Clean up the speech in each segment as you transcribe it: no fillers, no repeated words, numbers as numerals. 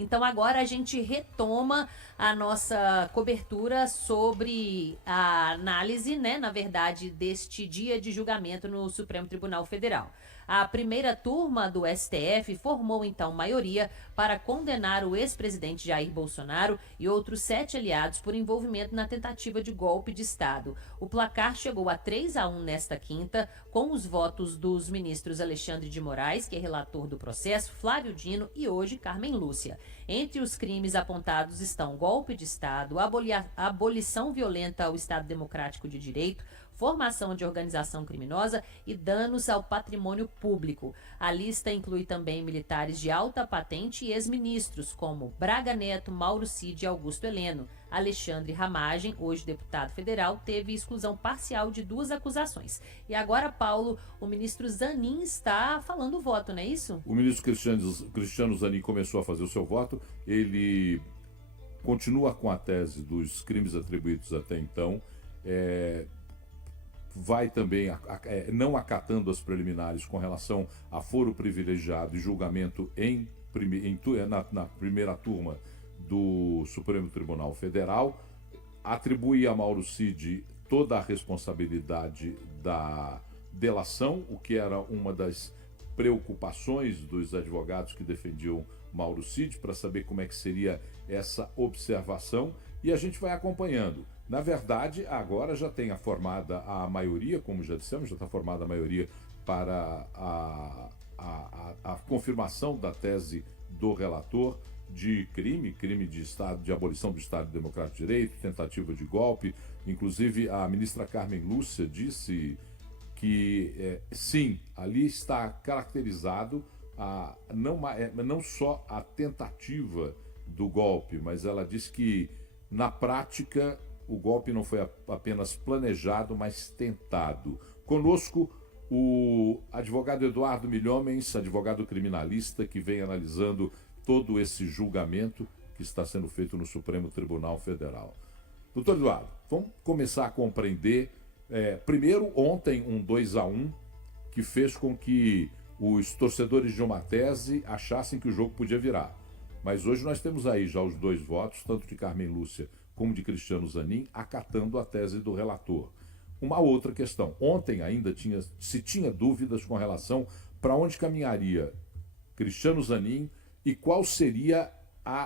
Então agora a gente retoma a nossa cobertura sobre a análise, né, na verdade, deste dia de julgamento no Supremo Tribunal Federal. A primeira turma do STF formou, então, maioria para condenar o ex-presidente Jair Bolsonaro e outros 7 aliados por envolvimento na tentativa de golpe de Estado. O placar chegou a 3-1 nesta quinta, com os votos dos ministros Alexandre de Moraes, que é relator do processo, Flávio Dino e hoje Carmen Lúcia. Entre os crimes apontados estão golpe de Estado, abolição violenta ao Estado Democrático de Direito, formação de organização criminosa e danos ao patrimônio público. A lista inclui também militares de alta patente e ex-ministros, como Braga Neto, Mauro Cid e Augusto Heleno. Alexandre Ramagem, hoje deputado federal, teve exclusão parcial de 2 acusações. E agora, Paulo, o ministro Zanin está falando o voto, não é isso? O ministro Cristiano Zanin começou a fazer o seu voto. Ele continua com a tese dos crimes atribuídos até então. Vai também não acatando as preliminares com relação a foro privilegiado e julgamento na primeira turma do Supremo Tribunal Federal, atribui a Mauro Cid toda a responsabilidade da delação, o que era uma das preocupações dos advogados que defendiam Mauro Cid, para saber como é que seria essa observação, e a gente vai acompanhando. Na verdade, agora já tem formada a maioria, como já dissemos, já está formada a maioria para a confirmação da tese do relator de crime de Estado, de abolição do Estado Democrático de Direito, tentativa de golpe. Inclusive, a ministra Carmen Lúcia disse que, sim, ali está caracterizado não só a tentativa do golpe, mas ela disse que, na prática, o golpe não foi apenas planejado, mas tentado. Conosco, o advogado Eduardo Milhomens, advogado criminalista, que vem analisando todo esse julgamento que está sendo feito no Supremo Tribunal Federal. Doutor Eduardo, vamos começar a compreender. Primeiro, ontem, um 2-1, que fez com que os torcedores de uma tese achassem que o jogo podia virar. Mas hoje nós temos aí já os 2 votos, tanto de Carmen Lúcia como de Cristiano Zanin, acatando a tese do relator. Uma outra questão. Ontem ainda se tinha dúvidas com relação para onde caminharia Cristiano Zanin e qual seria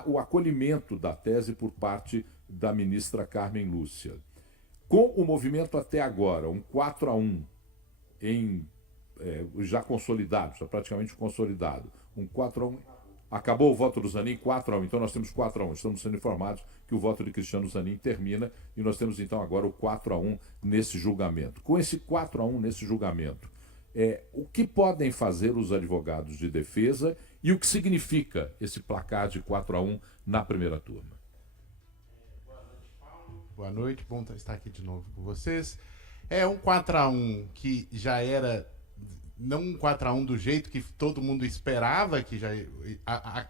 o acolhimento da tese por parte da ministra Carmen Lúcia. Com o movimento até agora, um 4-1 já consolidado, já praticamente consolidado, um 4-1... Acabou o voto do Zanin 4-1, então nós temos 4-1. Estamos sendo informados que o voto de Cristiano Zanin termina e nós temos então agora o 4-1 nesse julgamento. Com esse 4-1 nesse julgamento, o que podem fazer os advogados de defesa e o que significa esse placar de 4-1 na primeira turma? Boa noite, bom estar aqui de novo com vocês. É um 4-1 que já era... não um 4-1 do jeito que todo mundo esperava, que já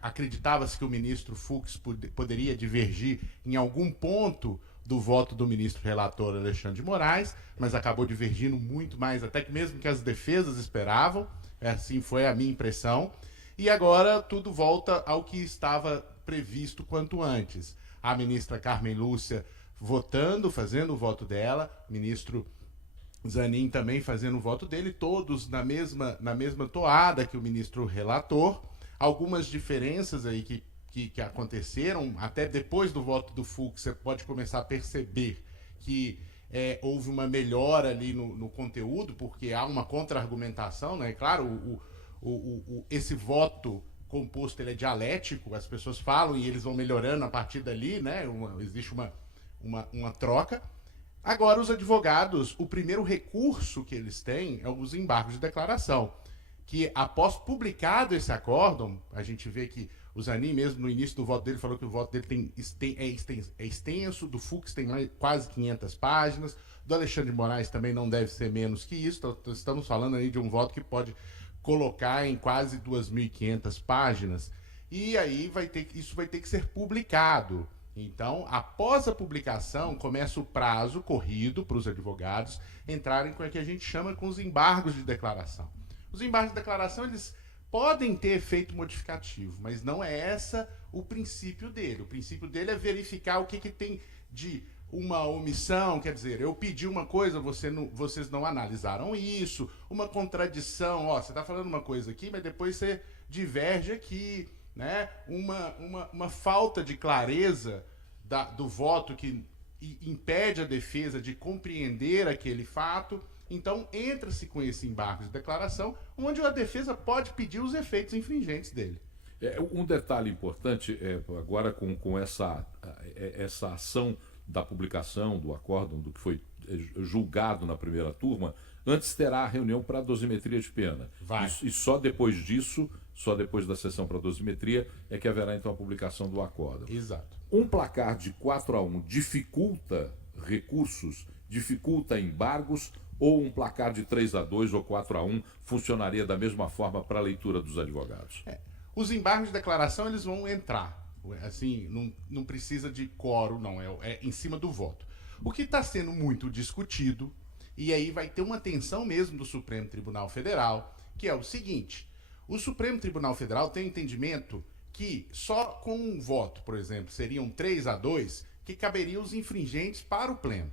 acreditava-se que o ministro Fux poderia divergir em algum ponto do voto do ministro relator Alexandre de Moraes, mas acabou divergindo muito mais, até que mesmo que as defesas esperavam. Assim foi a minha impressão. E agora tudo volta ao que estava previsto quanto antes. A ministra Carmen Lúcia votando, fazendo o voto dela, ministro Zanin também fazendo o voto dele, todos na mesma toada que o ministro relator. Algumas diferenças aí que aconteceram, até depois do voto do Fux, você pode começar a perceber que houve uma melhora ali no conteúdo, porque há uma contra-argumentação, né? Claro, esse voto composto ele é dialético, as pessoas falam e eles vão melhorando a partir dali, né? Existe uma troca. Agora, os advogados, o primeiro recurso que eles têm é os embargos de declaração, que após publicado esse acórdão, a gente vê que o Zanin mesmo no início do voto dele falou que o voto dele é extenso, do Fux tem quase 500 páginas, do Alexandre de Moraes também não deve ser menos que isso, então, estamos falando aí de um voto que pode colocar em quase 2.500 páginas, e aí isso vai ter que ser publicado. Então, após a publicação, começa o prazo corrido para os advogados entrarem com o que a gente chama com os embargos de declaração. Os embargos de declaração, eles podem ter efeito modificativo, mas não é essa o princípio dele. O princípio dele é verificar o que tem de uma omissão, quer dizer, eu pedi uma coisa, vocês não analisaram isso, uma contradição, ó, você está falando uma coisa aqui, mas depois você diverge aqui, né? Uma falta de clareza do voto que impede a defesa de compreender aquele fato. Então, entra-se com esse embargo de declaração, onde a defesa pode pedir os efeitos infringentes dele. Um detalhe importante, agora com essa ação da publicação do acórdão, do que foi julgado na primeira turma, antes terá a reunião para dosimetria de pena. E só depois disso, só depois da sessão para dosimetria, é que haverá então a publicação do acórdão. Exato. Um placar de 4-1 dificulta recursos, dificulta embargos, ou um placar de 3-2 ou 4-1 funcionaria da mesma forma para a leitura dos advogados? Os embargos de declaração, eles vão entrar. Assim, não precisa de quórum, não. É em cima do voto. O que está sendo muito discutido, e aí vai ter uma tensão mesmo do Supremo Tribunal Federal, que é o seguinte: o Supremo Tribunal Federal tem entendimento que só com um voto, por exemplo, seriam 3-2, que caberiam os infringentes para o pleno.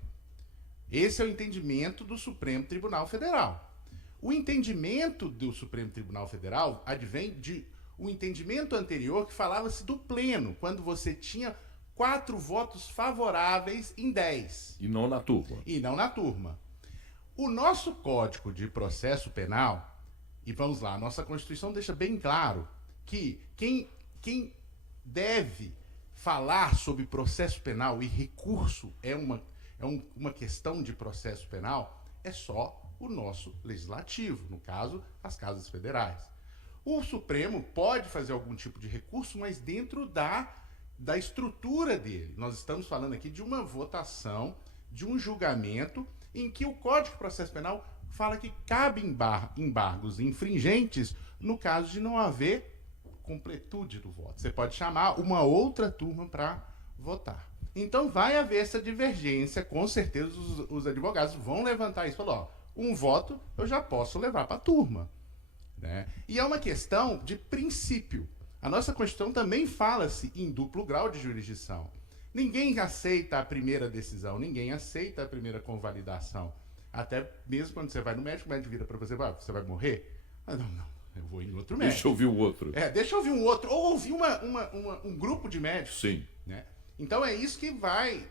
Esse é o entendimento do Supremo Tribunal Federal. O entendimento do Supremo Tribunal Federal advém de um entendimento anterior que falava-se do pleno, quando você tinha 4 votos favoráveis em 10. E não na turma. E não na turma. O nosso Código de Processo Penal, e vamos lá, a nossa Constituição deixa bem claro que quem deve falar sobre processo penal, e recurso é uma questão de processo penal, é só o nosso legislativo, no caso, as casas federais. O Supremo pode fazer algum tipo de recurso, mas dentro da estrutura dele. Nós estamos falando aqui de uma votação, de um julgamento, em que o Código de Processo Penal fala que cabe embargos infringentes no caso de não haver completude do voto. Você pode chamar uma outra turma para votar. Então vai haver essa divergência, com certeza os advogados vão levantar isso e falar, ó, um voto eu já posso levar para a turma. Né? E é uma questão de princípio. A nossa Constituição também fala-se em duplo grau de jurisdição. Ninguém aceita a primeira decisão, ninguém aceita a primeira convalidação. Até mesmo quando você vai no médico, o médico vira para você, você vai morrer? Ah, não, eu vou em outro médico. Deixa eu ouvir o outro. Deixa eu ouvir um outro. Ou ouvir um grupo de médicos. Sim. Né? Então é isso que vai...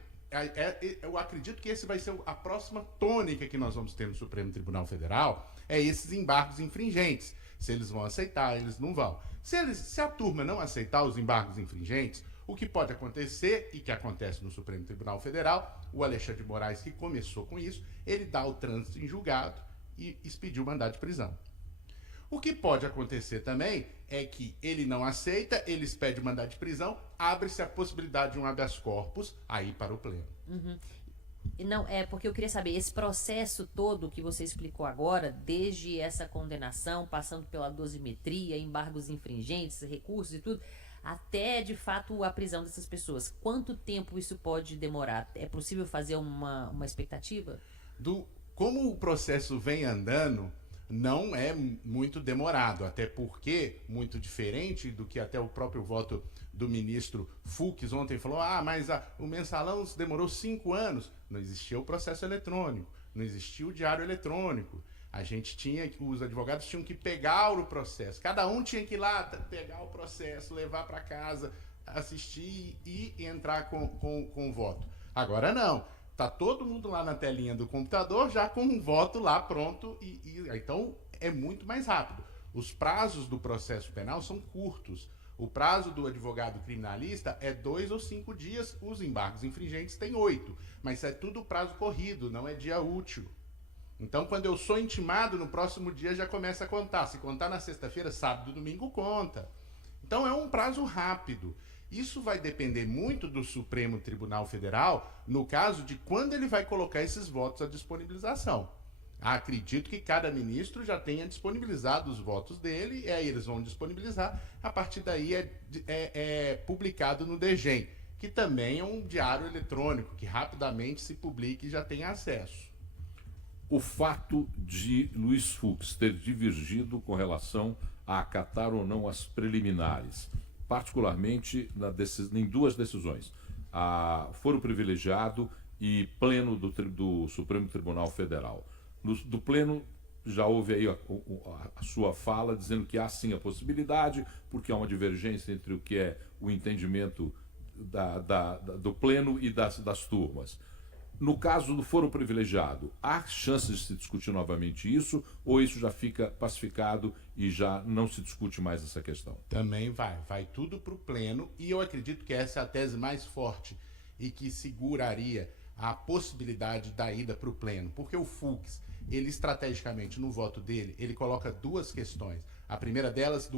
eu acredito que esse vai ser a próxima tônica que nós vamos ter no Supremo Tribunal Federal, é esses embargos infringentes. Se eles vão aceitar, eles não vão. Se a turma não aceitar os embargos infringentes, o que pode acontecer, e que acontece no Supremo Tribunal Federal, o Alexandre de Moraes, que começou com isso, ele dá o trânsito em julgado e expediu o mandado de prisão. O que pode acontecer também é que ele não aceita, ele expede o mandado de prisão, abre-se a possibilidade de um habeas corpus aí para o pleno. Uhum. Não, porque eu queria saber, esse processo todo que você explicou agora, desde essa condenação, passando pela dosimetria, embargos infringentes, recursos e tudo, até de fato a prisão dessas pessoas, quanto tempo isso pode demorar? É possível fazer uma expectativa? Como o processo vem andando, não é muito demorado, até porque, muito diferente do que até o próprio voto do ministro Fux ontem falou, mas o mensalão demorou 5 anos. Não existia o processo eletrônico, não existia o diário eletrônico. Os advogados tinham que pegar o processo, cada um tinha que ir lá pegar o processo, levar para casa, assistir e entrar com o voto. Agora não. Tá todo mundo lá na telinha do computador, já com um voto lá pronto, então é muito mais rápido. Os prazos do processo penal são curtos. O prazo do advogado criminalista é 2 ou 5 dias, os embargos infringentes têm 8. Mas é tudo prazo corrido, não é dia útil. Então, quando eu sou intimado, no próximo dia já começa a contar. Se contar na sexta-feira, sábado e domingo, conta. Então, é um prazo rápido. Isso vai depender muito do Supremo Tribunal Federal, no caso de quando ele vai colocar esses votos à disponibilização. Acredito que cada ministro já tenha disponibilizado os votos dele, e aí eles vão disponibilizar, a partir daí é publicado no DGEM, que também é um diário eletrônico, que rapidamente se publica e já tem acesso. O fato de Luiz Fux ter divergido com relação a acatar ou não as preliminares, particularmente em duas decisões, foro privilegiado e pleno do Supremo Tribunal Federal. Do pleno, já houve aí a sua fala dizendo que há sim a possibilidade, porque há uma divergência entre o que é o entendimento do pleno e das turmas. No caso do foro privilegiado, há chances de se discutir novamente isso, ou isso já fica pacificado e já não se discute mais essa questão? Também vai tudo para o pleno, e eu acredito que essa é a tese mais forte e que seguraria a possibilidade da ida para o pleno, porque o Fux, ele estrategicamente no voto dele, ele coloca duas questões. A primeira delas,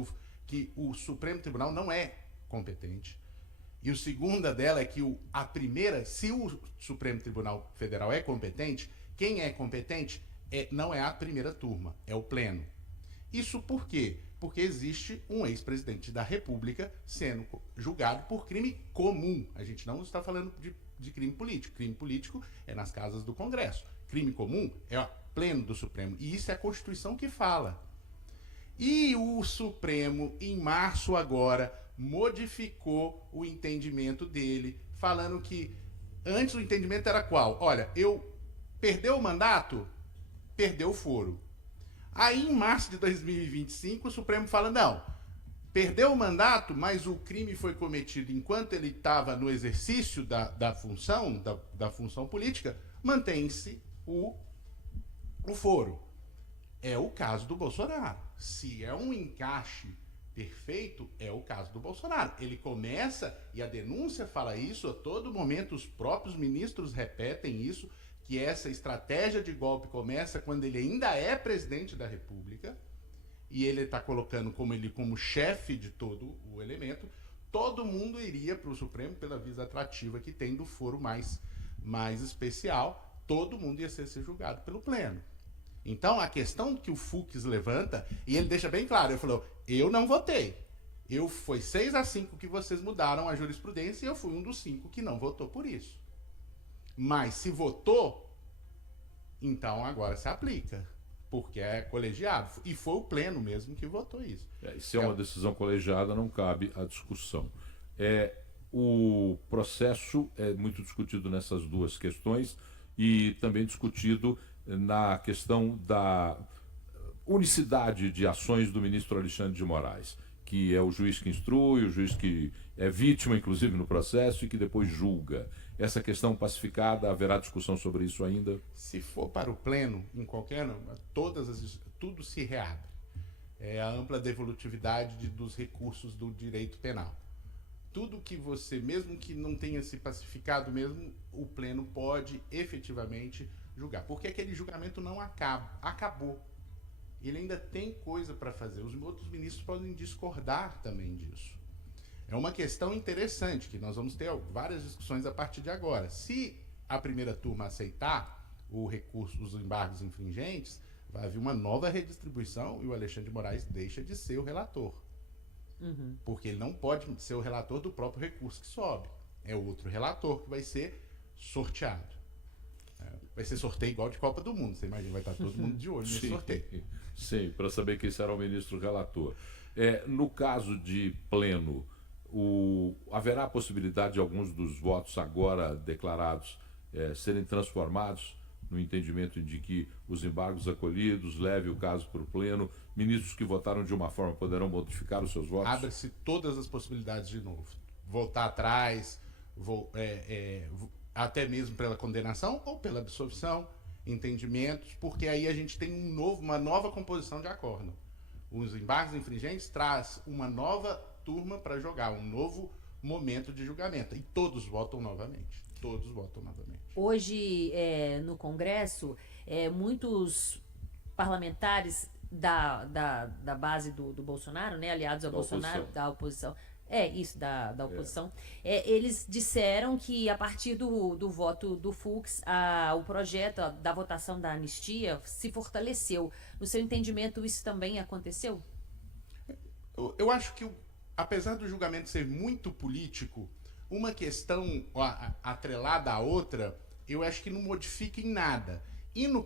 que o Supremo Tribunal não é competente. E a segunda dela é que a primeira, se o Supremo Tribunal Federal é competente, quem é competente não é a primeira turma, é o pleno. Isso por quê? Porque existe um ex-presidente da República sendo julgado por crime comum. A gente não está falando de crime político. Crime político é nas casas do Congresso. Crime comum é o pleno do Supremo. E isso é a Constituição que fala. E o Supremo, em março agora, modificou o entendimento dele, falando que antes o entendimento era qual? Olha, perdeu o mandato, perdeu o foro. Aí, em março de 2025, o Supremo fala, não, perdeu o mandato, mas o crime foi cometido enquanto ele estava no exercício da função política, mantém-se o foro. É o caso do Bolsonaro. Se é um encaixe perfeito, é o caso do Bolsonaro. Ele começa, e a denúncia fala isso, a todo momento os próprios ministros repetem isso, que essa estratégia de golpe começa quando ele ainda é presidente da República, e ele está colocando como chefe de todo o elemento. Todo mundo iria para o Supremo pela visa atrativa que tem do foro mais especial, todo mundo ia ser julgado pelo pleno. Então, a questão que o Fux levanta, e ele deixa bem claro, ele falou, eu não votei. Foi 6-5 que vocês mudaram a jurisprudência e eu fui um dos 5 que não votou por isso. Mas se votou, então agora se aplica, porque é colegiado. E foi o pleno mesmo que votou isso. Se é uma decisão colegiada, não cabe a discussão. O processo é muito discutido nessas duas questões e também discutido na questão da unicidade de ações do ministro Alexandre de Moraes, que é o juiz que instrui, o juiz que é vítima, inclusive, no processo e que depois julga. Essa questão pacificada, haverá discussão sobre isso ainda? Se for para o pleno, em qualquer... tudo se reabre. É a ampla devolutividade dos recursos do direito penal. Tudo que você, mesmo que não tenha se pacificado mesmo, o pleno pode efetivamente julgar. Porque aquele julgamento não acabou. Ele ainda tem coisa para fazer. Os outros ministros podem discordar também disso. É uma questão interessante, que nós vamos ter várias discussões a partir de agora. Se a primeira turma aceitar o recurso dos embargos infringentes, vai haver uma nova redistribuição e o Alexandre de Moraes deixa de ser o relator. Uhum. Porque ele não pode ser o relator do próprio recurso que sobe. É outro relator que vai ser sorteado. Vai ser sorteio igual de Copa do Mundo. Você imagina, vai estar todo mundo de olho nesse sorteio. Sim, para saber quem será o ministro relator. No caso de pleno, haverá a possibilidade de alguns dos votos agora declarados serem transformados no entendimento de que os embargos acolhidos leve o caso para o pleno, ministros que votaram de uma forma poderão modificar os seus votos? Abre-se todas as possibilidades de novo. Voltar atrás, até mesmo pela condenação ou pela absolvição, entendimentos, porque aí a gente tem uma nova composição de acórdão. Os embargos infringentes traz uma nova turma para jogar, um novo momento de julgamento. E todos votam novamente. Todos votam novamente. Hoje, no Congresso, muitos parlamentares da base do Bolsonaro, né, aliados ao Bolsonaro, da oposição, da oposição, eles disseram que a partir do voto do Fux, o projeto da votação da anistia se fortaleceu. No seu entendimento, isso também aconteceu? Eu acho que, apesar do julgamento ser muito político, uma questão atrelada à outra, eu acho que não modifica em nada. mesmo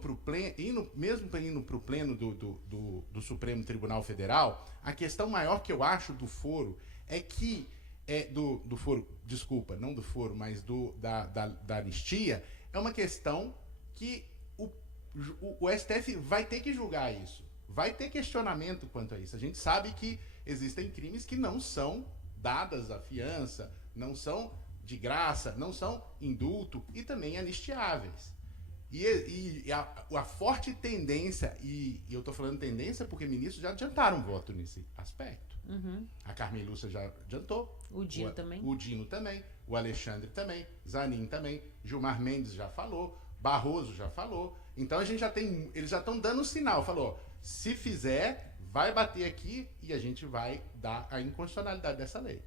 indo para o pleno do Supremo Tribunal Federal, a questão maior que eu acho do foro é que do foro, desculpa, não do foro, mas da anistia, é uma questão que o STF vai ter que julgar isso. Vai ter questionamento quanto a isso. A gente sabe que existem crimes que não são dadas a fiança, não são de graça, não são indulto e também anistiáveis. E a forte tendência, e eu estou falando tendência porque ministros já adiantaram voto nesse aspecto. Uhum. A Carmen Lúcia já adiantou. O Dino também. O Dino também. O Alexandre também. Zanin também. Gilmar Mendes já falou. Barroso já falou. Então a gente já tem. Eles já estão dando sinal. Falou: se fizer, vai bater aqui e a gente vai dar a inconstitucionalidade dessa lei.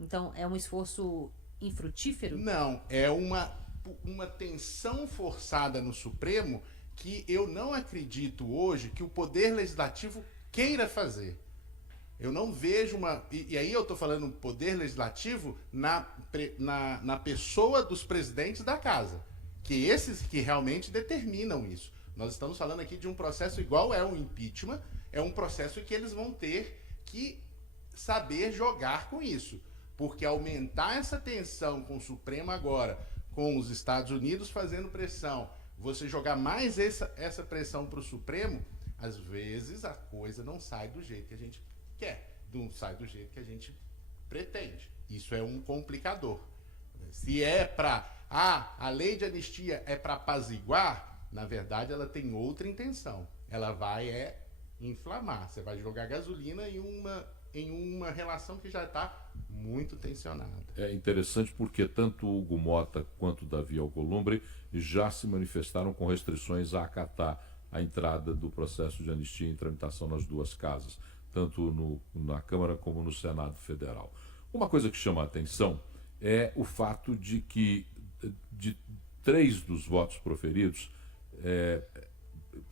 Então é um esforço infrutífero? Não, é uma tensão forçada no Supremo que eu não acredito hoje que o Poder Legislativo queira fazer. Eu não vejo uma... E aí eu estou falando Poder Legislativo na pessoa dos presidentes da Casa, que esses que realmente determinam isso. Nós estamos falando aqui de um processo igual é o impeachment, é um processo que eles vão ter que saber jogar com isso. Porque aumentar essa tensão com o Supremo agora, com os Estados Unidos fazendo pressão, você jogar mais essa pressão para o Supremo, às vezes a coisa não sai do jeito que a gente quer, não sai do jeito que a gente pretende. Isso é um complicador. Se é para... a lei de anistia é para apaziguar, na verdade ela tem outra intenção. Ela vai inflamar. Você vai jogar gasolina em uma relação que já está muito tensionada. É interessante porque tanto o Hugo Mota quanto o Davi Alcolumbre já se manifestaram com restrições a acatar a entrada do processo de anistia em tramitação nas duas casas, tanto na Câmara como no Senado Federal. Uma coisa que chama a atenção é o fato de que de 3 dos votos proferidos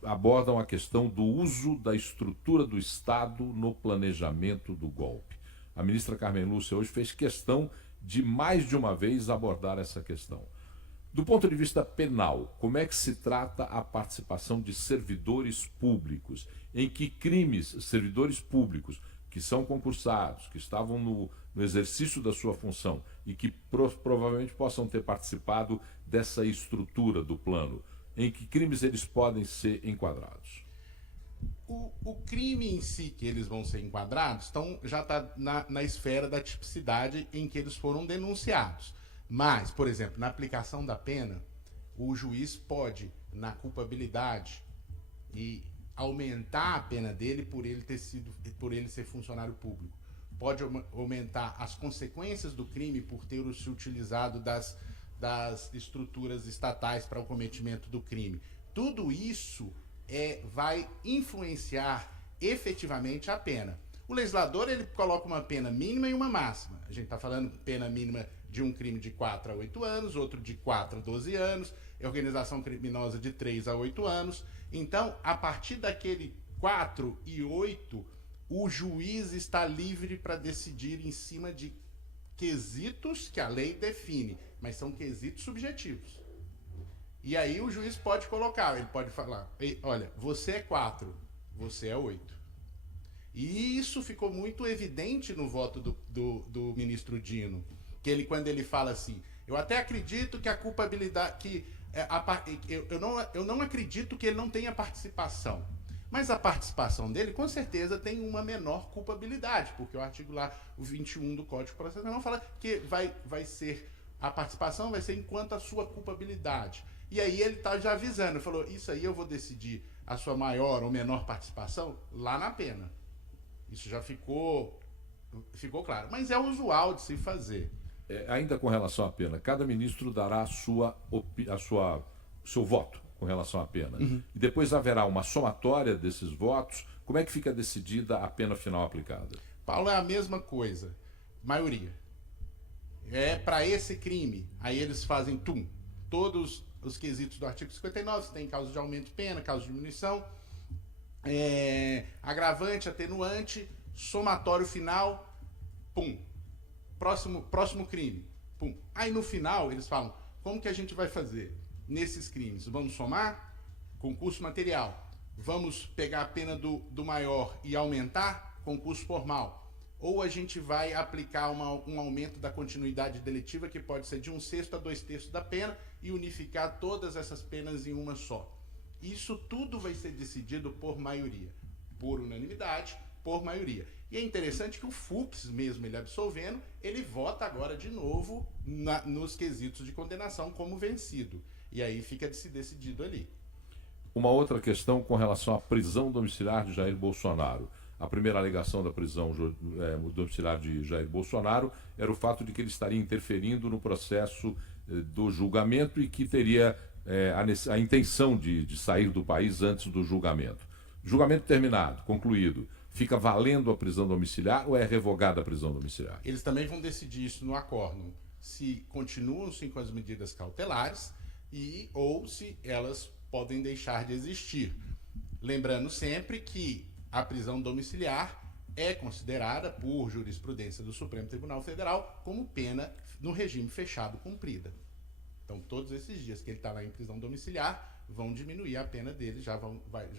abordam a questão do uso da estrutura do Estado no planejamento do golpe. A ministra Carmen Lúcia hoje fez questão de mais de uma vez abordar essa questão. Do ponto de vista penal, como é que se trata a participação de servidores públicos? Em que crimes servidores públicos que são concursados, que estavam no exercício da sua função e que provavelmente possam ter participado dessa estrutura do plano, em que crimes eles podem ser enquadrados? O crime em si que eles vão ser enquadrados já está na esfera da tipicidade em que eles foram denunciados. Mas, por exemplo, na aplicação da pena, o juiz pode, na culpabilidade, e aumentar a pena dele por ele ser funcionário público. Pode aumentar as consequências do crime por ter se utilizado das estruturas estatais para o cometimento do crime. Tudo isso vai influenciar efetivamente a pena. O legislador ele coloca uma pena mínima e uma máxima. A gente está falando pena mínima de um crime de 4 a 8 anos, outro de 4 a 12 anos, organização criminosa de 3 a 8 anos. Então, a partir daquele 4 e 8, o juiz está livre para decidir em cima de quesitos que a lei define, mas são quesitos subjetivos. E aí o juiz pode colocar, ele pode falar, olha, você é 4, você é 8. E isso ficou muito evidente no voto do ministro Dino, que quando ele fala assim, eu até acredito que a culpabilidade, eu não acredito que ele não tenha participação, mas a participação dele com certeza tem uma menor culpabilidade, porque o artigo lá, o 21 do Código de Processo Penal fala que a participação vai ser enquanto a sua culpabilidade. E aí ele está já avisando, falou, isso aí eu vou decidir a sua maior ou menor participação lá na pena. Isso já ficou claro. Mas é usual de se fazer. Ainda com relação à pena, cada ministro dará o seu voto com relação à pena. Uhum. E depois haverá uma somatória desses votos. Como é que fica decidida a pena final aplicada? Paulo, é a mesma coisa. Maioria. Para esse crime, aí eles fazem todos os quesitos do artigo 59, se tem causa de aumento de pena, causa de diminuição, agravante, atenuante, somatório final, próximo crime, Aí no final eles falam, como que a gente vai fazer? nesses crimes? Vamos somar? Concurso material. Vamos pegar a pena do maior e aumentar? Concurso formal. Ou a gente vai aplicar um aumento da continuidade deletiva, que pode ser de 1/6 a 2/3 da pena, e unificar todas essas penas em uma só. Isso tudo vai ser decidido por maioria, por unanimidade, por maioria. E é interessante que o Fux, mesmo ele absolvendo, ele vota agora de novo nos quesitos de condenação como vencido. E aí fica se decidido ali. Uma outra questão com relação à prisão domiciliar de Jair Bolsonaro. A primeira alegação da prisão domiciliar de Jair Bolsonaro era o fato de que ele estaria interferindo no processo do julgamento e que teria a intenção de sair do país antes do julgamento. Julgamento terminado, concluído. Fica valendo a prisão domiciliar ou é revogada a prisão domiciliar? Eles também vão decidir isso no acórdão, se continuam sim com as medidas cautelares ou se elas podem deixar de existir. Lembrando sempre que a prisão domiciliar é considerada, por jurisprudência do Supremo Tribunal Federal, como pena no regime fechado cumprida. Então, todos esses dias que ele está lá em prisão domiciliar, vão diminuir a pena dele, já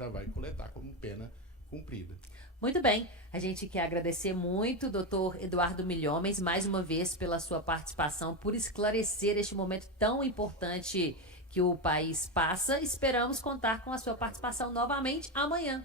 vai coletar como pena cumprida. Muito bem, a gente quer agradecer muito, doutor Eduardo Milhomens, mais uma vez pela sua participação, por esclarecer este momento tão importante que o país passa. Esperamos contar com a sua participação novamente amanhã.